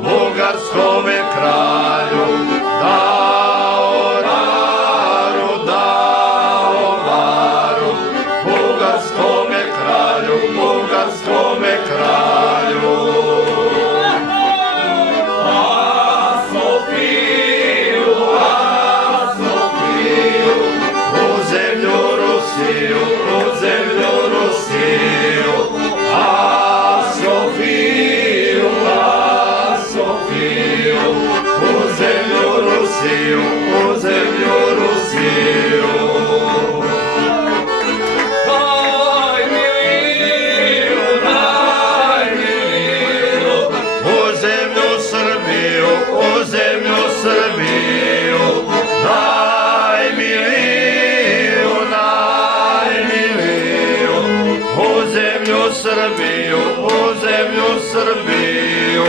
bugarskome kralju, dao raru, dao varu, bugarskome kralju, bugarskome kralju. A Sofiju, u zemlju Rusiju, u zemlju Rusiju, a Sofiju, u zemlju Rusiju, u zemlju Rusiju. Daj Miliru, u zemlju Srbiju, u zemlju Srbiju, daj Miliru, u zemlju Srbiju, u zemlju Srbiju.